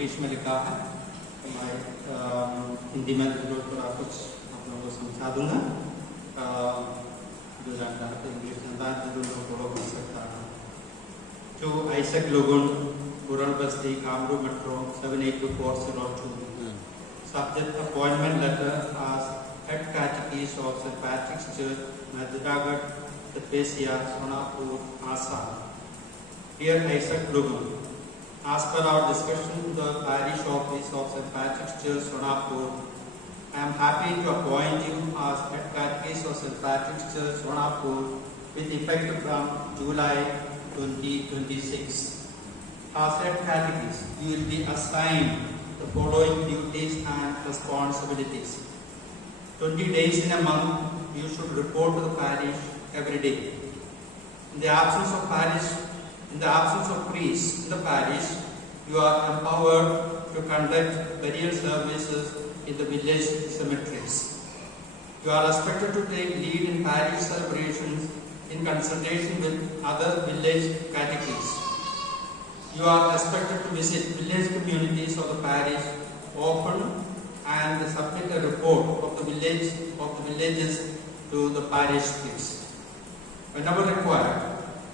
English में लिखा है, तो मैं हिंदी में थोड़ा कुछ आप लोगों को समझा दूंगा। जो जानता है तो इंग्लिश जानता है तो थोड़ा बोल सकता है। To Isaac Logan, Puran Basti, Kamru Metro, 782402. Subject appointment letter as head catechist of St. Patrick's Church, Madhudagat, Tepesia, Sonapur, Assam. Dear Isaac Logan, as per our discussion to the parish office of St. Patrick's Church, Sonapur, I am happy to appoint you as head catechist of St. Patrick's Church, Sonapur, with effect from July 2026. As head catechist, you will be assigned the following duties and responsibilities. 20 days in a month, you should report to the parish every day. In the absence of priests in the parish, you are empowered to conduct burial services in the village cemeteries. You are expected to take lead in parish celebrations in consultation with other village catechists. You are expected to visit village communities of the parish often and submit a report of the villages to the parish priest. Whenever required,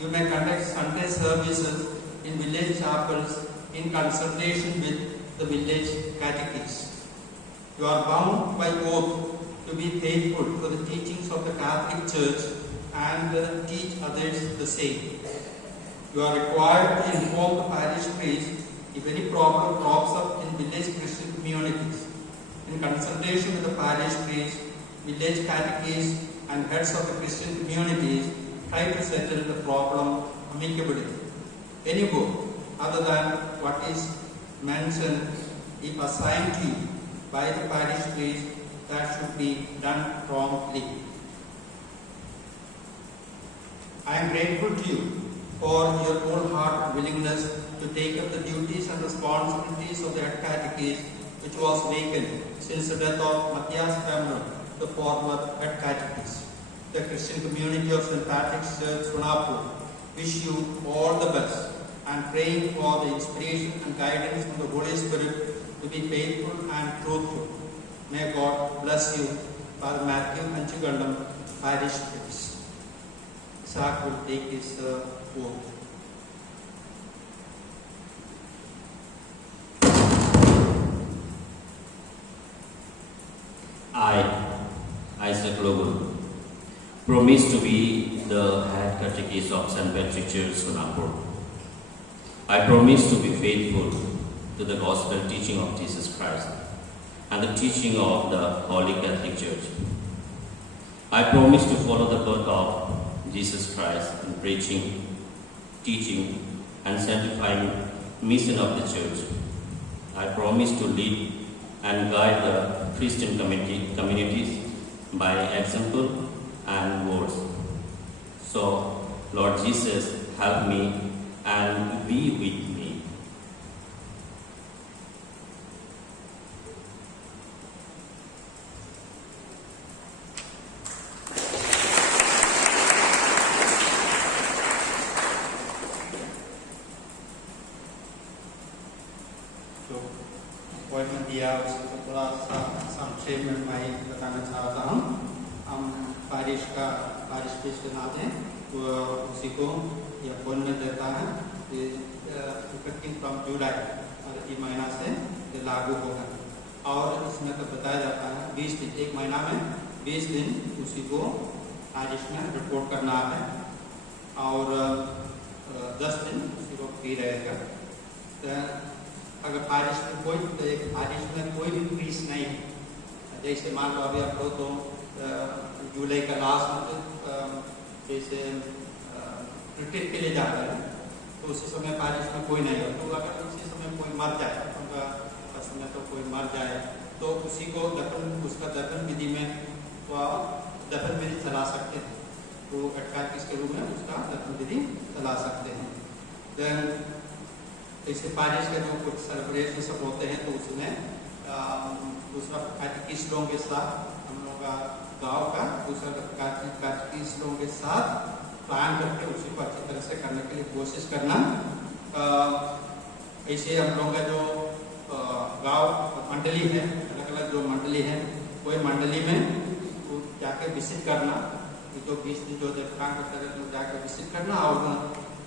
you may conduct Sunday services in village chapels in consultation with the village catechists. You are bound by oath to be faithful to the teachings of the Catholic Church and teach others the same. You are required to inform the parish priest if any problem crops up in village Christian communities. In consultation with the parish priest, village catechists and heads of the Christian communities, try to settle the problem amicably. Any work other than what is mentioned, if assigned to you by the parish priest, that should be done promptly. I am grateful to you for your wholehearted willingness to take up the duties and responsibilities of the head catechist, which was vacant since the death of Matthias Cameron, the former head catechist. The Christian community of St. Patrick's Church, Sonapur, wish you all the best and praying for the inspiration and guidance from the Holy Spirit to be faithful and truthful. May God bless you, Father Matthew Anchugandam, parish priest. Isaac will take his oath. I, Isaac Logan, promise to be the head catechist of St. Patrick's Church, Sonapur. I promise to be faithful to the gospel teaching of Jesus Christ and the teaching of the Holy Catholic Church. I promise to follow the path of Jesus Christ in preaching, teaching, and sanctifying mission of the Church. I promise to lead and guide the Christian communities by example and words. So, Lord Jesus, help me and be with me. Appointment दिया उसको थोड़ा सा संक्षेप में मैं बताना चाहता हूँ। हम पारिश प्रीस्ट के नाते वो उसी को ये अपॉइंटमेंट देता है। ये इफेक्टिव फ्रॉम जुलाई और ये महीना से ये लागू होगा और इसमें तो बताया जाता है 20 दिन, एक महीना में 20 दिन उसी को पारिश में रिपोर्ट करना है और 10 दिन उसी को फ्री रहेगा। अगर पारिश में कोई भी फीस नहीं है, जैसे मान लो अभी आप लोग तो जुलाई का लास्ट में जैसे रिट्रीट के लिए जाते हैं तो उसी समय पारिश में कोई नहीं हो, तो अगर उसी समय कोई मर जाए समय तो कोई मर जाए तो उसी को उसका दफन विधि में दफन विधि चला सकते हैं। तो कैटेकिस्ट के रूप में उसका दफन विधि चला सकते हैं। देन जैसे पारिश के जो कुछ सेलिब्रेशन सब होते हैं तो उसमें दूसरा कैटेकिस्ट लोगों के साथ हम लोग का गाँव का दूसरा कैटेकिस्ट लोगों के साथ प्लान करके उसी को अच्छी तरह से करने के लिए कोशिश करना। ऐसे हम लोगों का जो गांव मंडली है, अलग अलग जो मंडली है, कोई मंडली में वो जाके विजिट करना, जो 20 दिन जो काम करता है तो जाके विजिट करना और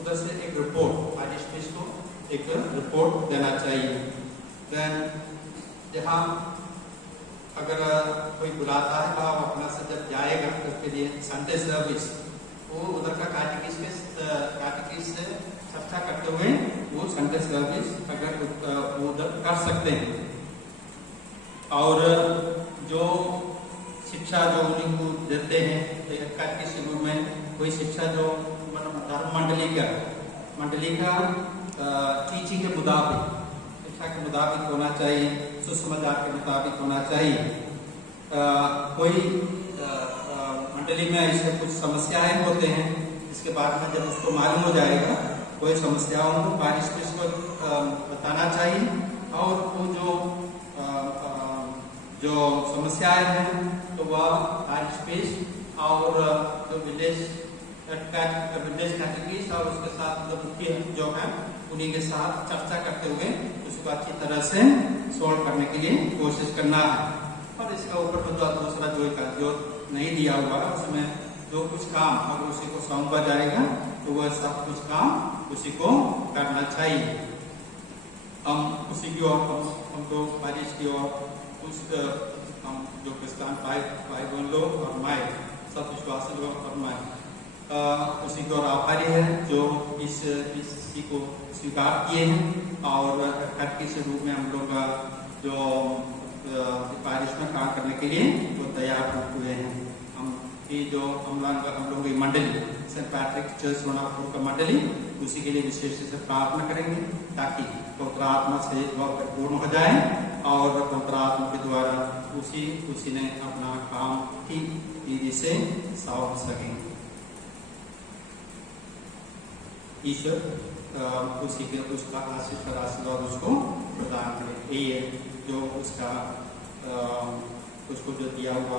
उधर से एक रिपोर्ट पार्टिसिपेंट्स को एक रिपोर्ट देना चाहिए। देन जहाँ अगर कोई बुलाता है वह अपना से जब जाएगा तो उसके लिए संडे सर्विस वो उधर का कैटेकिस्ट से चर्चा करते हुए वो संडे सर्विस अगर वो उधर कर सकते हैं। और जो शिक्षा जो उन्हीं को देते हैं कैटेकिस्ट रूप में, कोई शिक्षा जो धर्म मंडली का टीचिंग के मुताबिक, शिक्षा के मुताबिक होना चाहिए, सुसमाचार के मुताबिक होना चाहिए। कोई मंडली में ऐसे कुछ समस्याएं होते हैं, इसके बाद में जब उसको मालूम हो जाएगा कोई समस्याओं को पार्टिसिपेंट्स को बताना चाहिए और वो जो समस्याएं हैं तो वह पार्टिसिपेंट्स और जो विलेज कैटेगरीज और उसके साथ जो मुख्य जो है उन्हीं के साथ चर्चा करते हुए उसको अच्छी तरह से सॉल्व करने के लिए कोशिश करना है। और इसका ऊपर तो दूसरा जो नहीं दिया हुआ है उसमें जो कुछ काम अगर उसी को सौंपा जाएगा तो वह सब कुछ काम उसी को करना चाहिए। हम उसी की ओर हम तो बारिश की ओर कुछ हम जो क्रिस्तान भाई बहन लोग और मैं सब विश्वासी लोग और मैं उसी को आभारी है जो इसी को स्वीकार किए हैं और कैटेकिस्ट रूप में हम लोग जो पारिश में काम करने के लिए वो तैयार हुए हैं। हम लोग की मंडली सेंट पैट्रिक चर्च सोनापुर का मंडली उसी के लिए विशेष से प्रार्थना करेंगे ताकि पवित्र आत्मा से पूर्ण हो जाए और पवित्र आत्मा के द्वारा उसी ने अपना काम ठीक विधि से सौंप सकेंगे। ईश्वर उसी के उसका आशीष और आशीर्वाद उसको प्रदान करे। ये जो उसका उसको जो दिया हुआ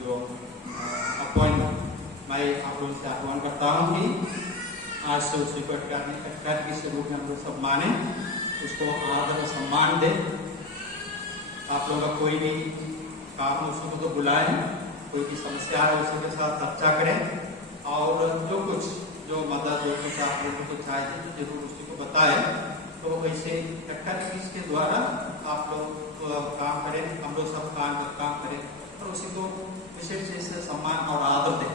जो अपॉइंटमेंट मैं आप लोगों से आह्वान करता हूँ कि आज से उसी को कैटेकिस्ट रूप में हम लोग सब माने, उसको आदर और सम्मान दे। आप लोगों का कोई भी काम उसी को तो बुलाए, कोई भी समस्या है उसी के साथ चर्चा करें और जो मदद जो कुछ आप लोगों को चाहिए तो जरूर उसी को बताए। तो वैसे कैटेकिस्ट के द्वारा आप लोग काम करें, हम लोग सब काम करें और उसी को विशेष से सम्मान और आदर दें।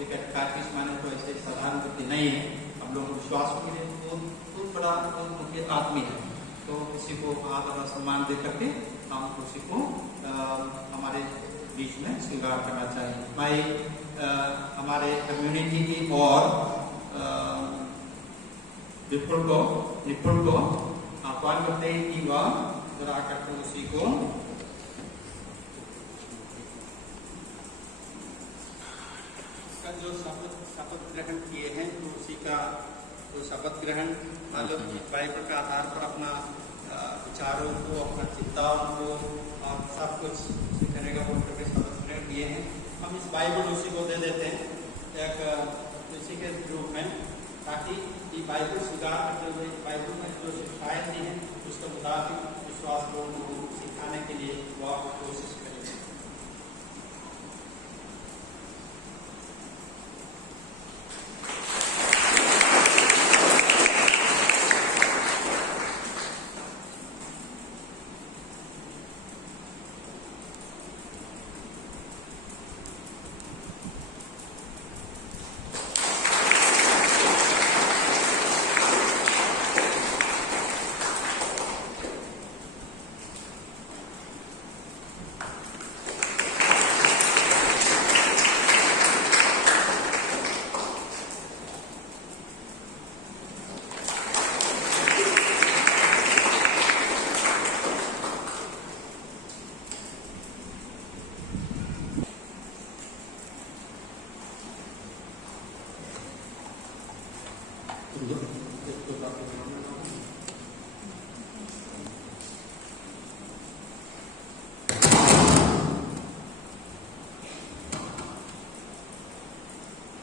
कैटेकिस्ट माने तो ऐसे साधारण व्यक्ति नहीं है, हम लोग विश्वास के लिए बहुत बड़ा मुख्य आदमी है। तो उसी को आदर और सम्मान दे करके हम उसी को हमारे बीच में स्वीकार करना चाहिए। मैं हमारे कम्युनिटी की और निपुण को आह्वान करते हैं कि वह जरा करके उसी को जो शपथ ग्रहण किए हैं तो उसी का जो शपथ ग्रहण बाइबल के आधार पर अपना विचारों को, अपना चिंताओं को और सब कुछ सीखने का बोल करके शपथ ग्रहण किए हैं। हम इस बाइबल उसी को दे देते हैं एक उसी के रूप में, ताकि ये बाइबल स्वीकार करते हुए बाइबल में जो शिक्षाएं दी हैं उसके मुताबिक विश्वास को सिखाने के लिए वह कोशिश करें।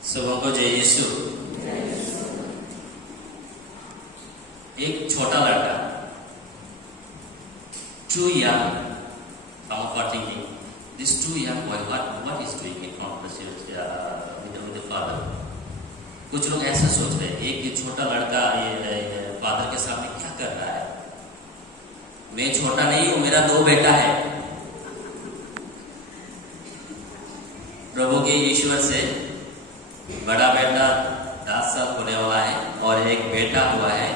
सबों को जय यीशु। एक छोटा लड़का too young. Some of are thinking, this too young boy, what is doing in conversation with the father? कुछ लोग ऐसा सोच रहे हैं, एक ये छोटा लड़का ये फादर के सामने क्या कर रहा है? मैं छोटा नहीं हूं, मेरा 2 बेटा है। प्रभु के ईश्वर से बड़ा बेटा 10 साल होने वाला है और एक बेटा हुआ है,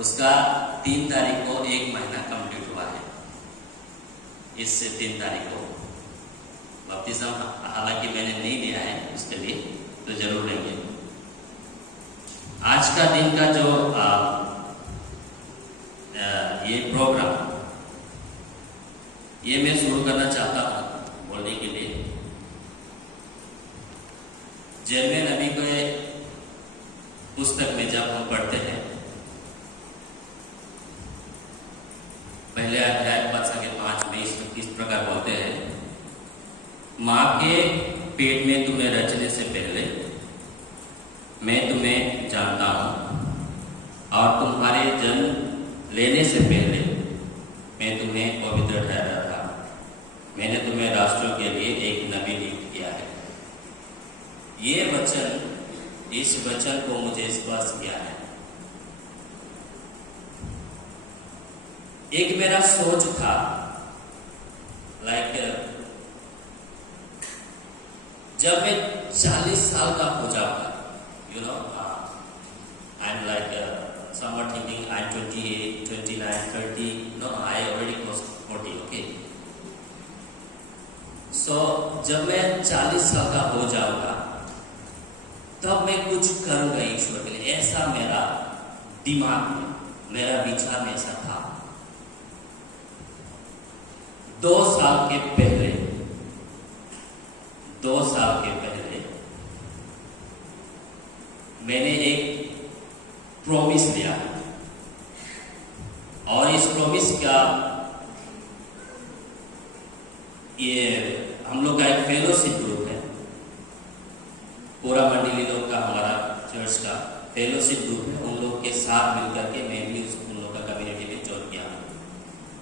उसका 3 तारीख को 1 महीना कंप्लीट हुआ है। इससे 3 तारीख को बपतिस्मा, हालांकि मैंने नहीं लिया है उसके लिए, तो जरूर लेंगे। आज का दिन का जो ये प्रोग्राम, ये मैं शुरू करना चाहता हूं बोलने के लिए। जर्मन नबी के पुस्तक में जब हम पढ़ते हैं, पहले अध्याय 5 में इस प्रकार बोलते हैं, मां के पेट में तुम्हें रचने से पहले मैं तुम्हें जानता हूं, और तुम्हारे जन्म लेने से पहले मैं तुम्हें पवित्र ठहरा था। मैंने तुम्हें राष्ट्रों के लिए एक नबी नियुक्त किया है। ये वचन, इस वचन को मुझे स्पर्श किया है। एक मेरा सोच था, जब मैं 40 साल का हो जाऊंगा, you know, I'm like somewhat thinking I'm 28, 29, 30. No, I already crossed 40. Okay. So जब मैं 40 साल का हो जाऊंगा, तब मैं कुछ करूंगा ईश्वर के लिए। ऐसा मेरा दिमाग में, मेरा विचार में ऐसा था। 2 साल के पहले मैंने एक प्रॉमिस लिया, और इस प्रॉमिस का ये हम लोग का एक फेलोशिप ग्रुप है, पूरा मंडली लोग का, हमारा चर्च का फेलोशिप ग्रुप है। उन लोग के साथ मिलकर के मैं भी उन लोग का कम्युनिटी में ज्वाइन किया।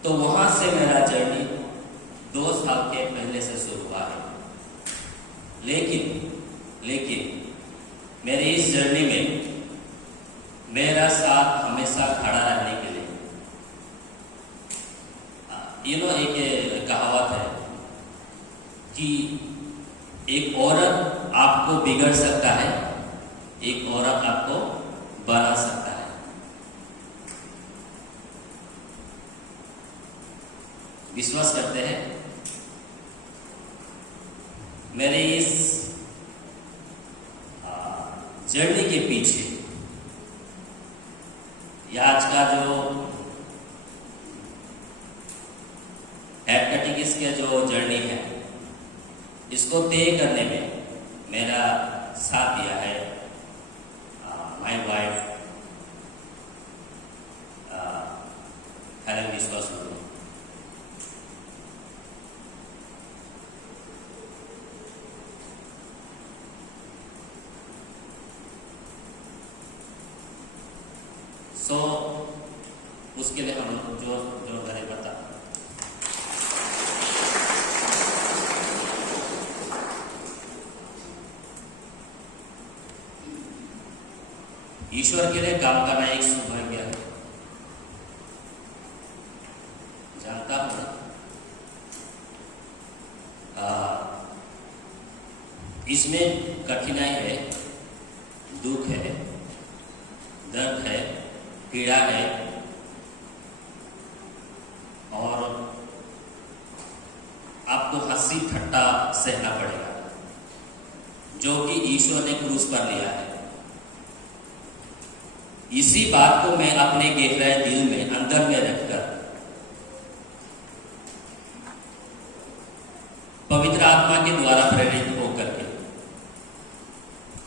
तो वहां से मेरा जर्नी 2 साल के पहले से शुरू हुआ है। लेकिन मेरी इस जर्नी में मेरा साथ हमेशा खड़ा रहने के लिए, एक कहावत है कि एक औरत आपको बिगड़ सकता है, एक औरत आपको बना सकता है। विश्वास करते हैं? मेरे इस जर्नी के पीछे आज का जो हेड कैटेकिस्ट का जो जर्नी है, इसको तय करने में मेरा साथ दिया है माय वाइफ हेलन विश्वास। सो उसके लिए हम लोग जो करे बता। ईश्वर के लिए काम करना एक सौभाग्य है, जानता हूं। इसमें कठिनाई है, दुख है, दर्द है, पीड़ा है, और आपको हंसी ठट्टा सहना पड़ेगा, जो कि ईश्वर ने क्रूस पर लिया है। इसी बात को मैं अपने गहरे दिल में, अंदर में रखकर पवित्र आत्मा के द्वारा प्रेरित होकर के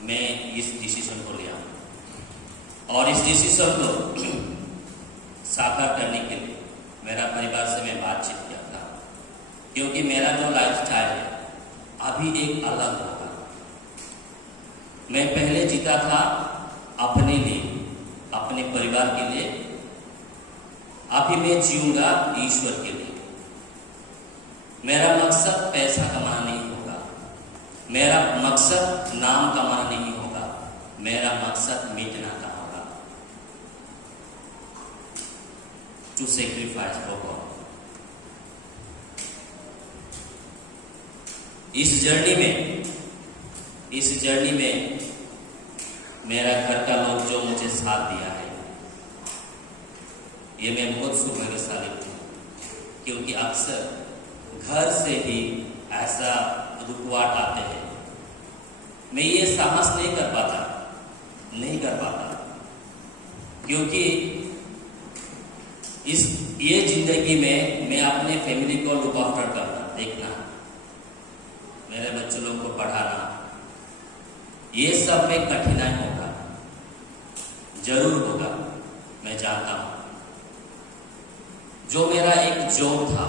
मैं इस डिसीजन को लिया, और इस डिसीजन को साकार करने के लिए मेरा परिवार से मैं बातचीत किया था, क्योंकि मेरा जो लाइफस्टाइल है अभी एक अलग होगा। मैं पहले जीता था अपने लिए, अपने परिवार के लिए, अभी मैं जीऊंगा ईश्वर के लिए। मेरा मकसद पैसा कमाना नहीं होगा, मेरा मकसद नाम कमाना नहीं होगा, मेरा मकसद मिटना का होगा। To sacrifice for God. इस जर्नी में मेरा घर का लोग जो मुझे साथ दिया है, ये मैं बहुत सौभाग्यशाली हूँ, क्योंकि अक्सर घर से ही ऐसा रुकावट आते हैं। मैं ये साहस नहीं कर पाता, क्योंकि ये जिंदगी में मैं अपने फैमिली को लुक आफ्टर करना, देखना, मेरे बच्चों लोग को पढ़ाना, ये सब में कठिनाई होगा, जरूर होगा, मैं जानता हूं। जो मेरा एक जॉब था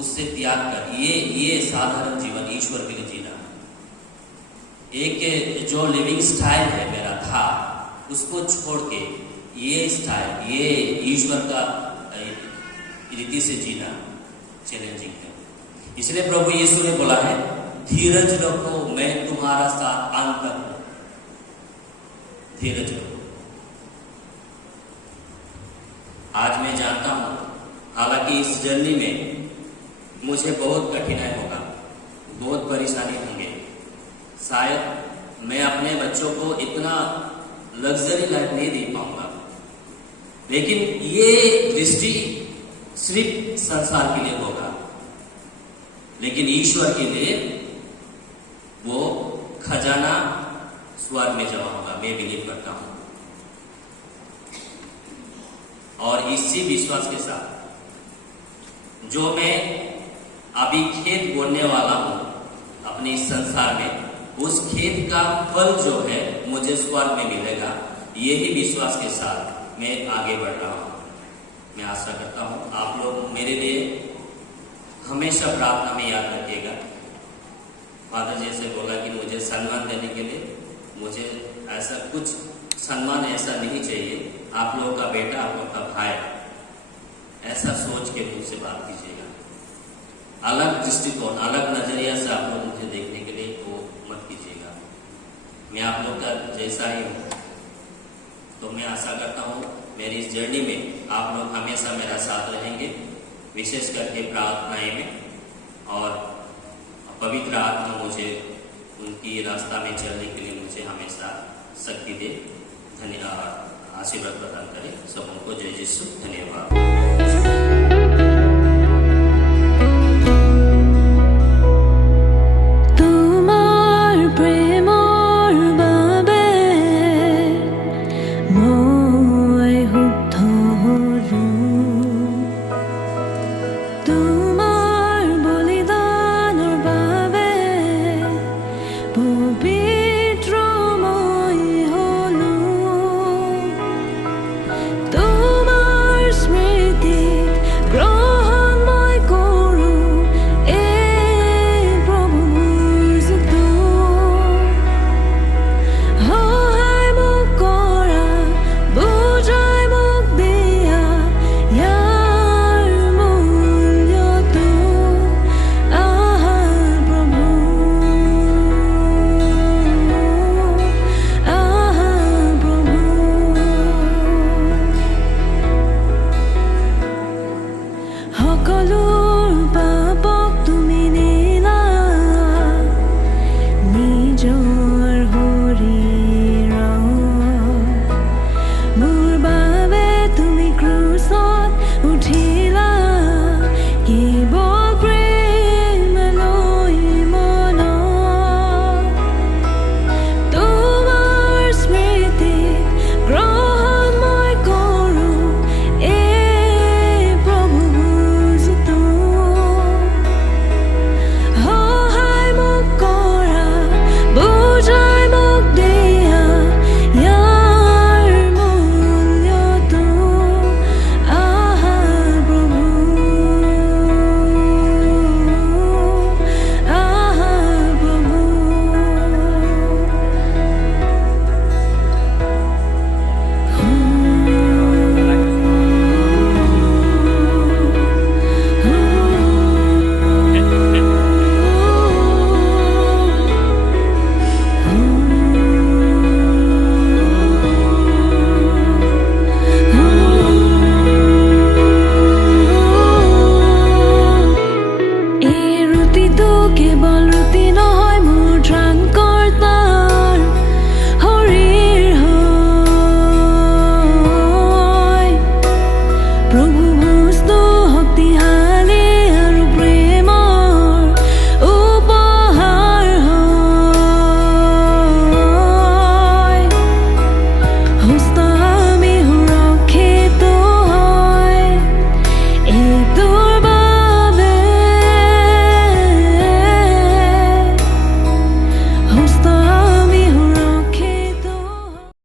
उससे त्याग कर ये साधारण जीवन ईश्वर के लिए जीना, एक जो लिविंग स्टाइल है मेरा था उसको छोड़ के ये स्टाइल, ये ईश्वर का रीति से जीना चैलेंजिंग है। इसलिए प्रभु यीशु ने बोला है, धीरज रखो, मैं तुम्हारा साथ अंत तक हूं। धीरज रखो। आज मैं जानता हूं, हालांकि इस जर्नी में मुझे बहुत कठिनाई होगा, बहुत परेशानी होंगे। शायद मैं अपने बच्चों को इतना लग्जरी लाइफ नहीं दे पाऊंगा, लेकिन ये दृष्टि सिर्फ संसार के लिए होगा, लेकिन ईश्वर के लिए वो खजाना स्वर्ग में जमा होगा, मैं बिलीव करता हूं। और इसी विश्वास के साथ जो मैं अभी खेत बोने वाला हूं अपने इस संसार में, उस खेत का फल जो है मुझे स्वर्ग में मिलेगा, यही विश्वास के साथ मैं आगे बढ़ रहा हूं। मैं आशा करता हूं आप लोग मेरे लिए हमेशा प्रार्थना में याद रखिएगा। फादर जैसे बोला कि मुझे सम्मान देने के लिए, मुझे ऐसा कुछ सम्मान ऐसा नहीं चाहिए, आप लोगों का बेटा, आप लोग का भाई, ऐसा सोच के मुझसे बात कीजिएगा। अलग दृष्टिकोण, अलग नजरिया से आप लोग मुझे देखने के लिए वो मत कीजिएगा। मैं आप लोग का जैसा ही हूँ, तो मैं आशा करता हूँ मेरी इस जर्नी में आप लोग हमेशा मेरा साथ रहेंगे, विशेष करके प्रार्थनाएं में, और पवित्र आत्मा मुझे उनकी रास्ता में चलने के लिए मुझे हमेशा शक्ति दे। धन्यवाद, आशीर्वाद प्रदान करें सबको। जय यीशु। धन्यवाद। সকলো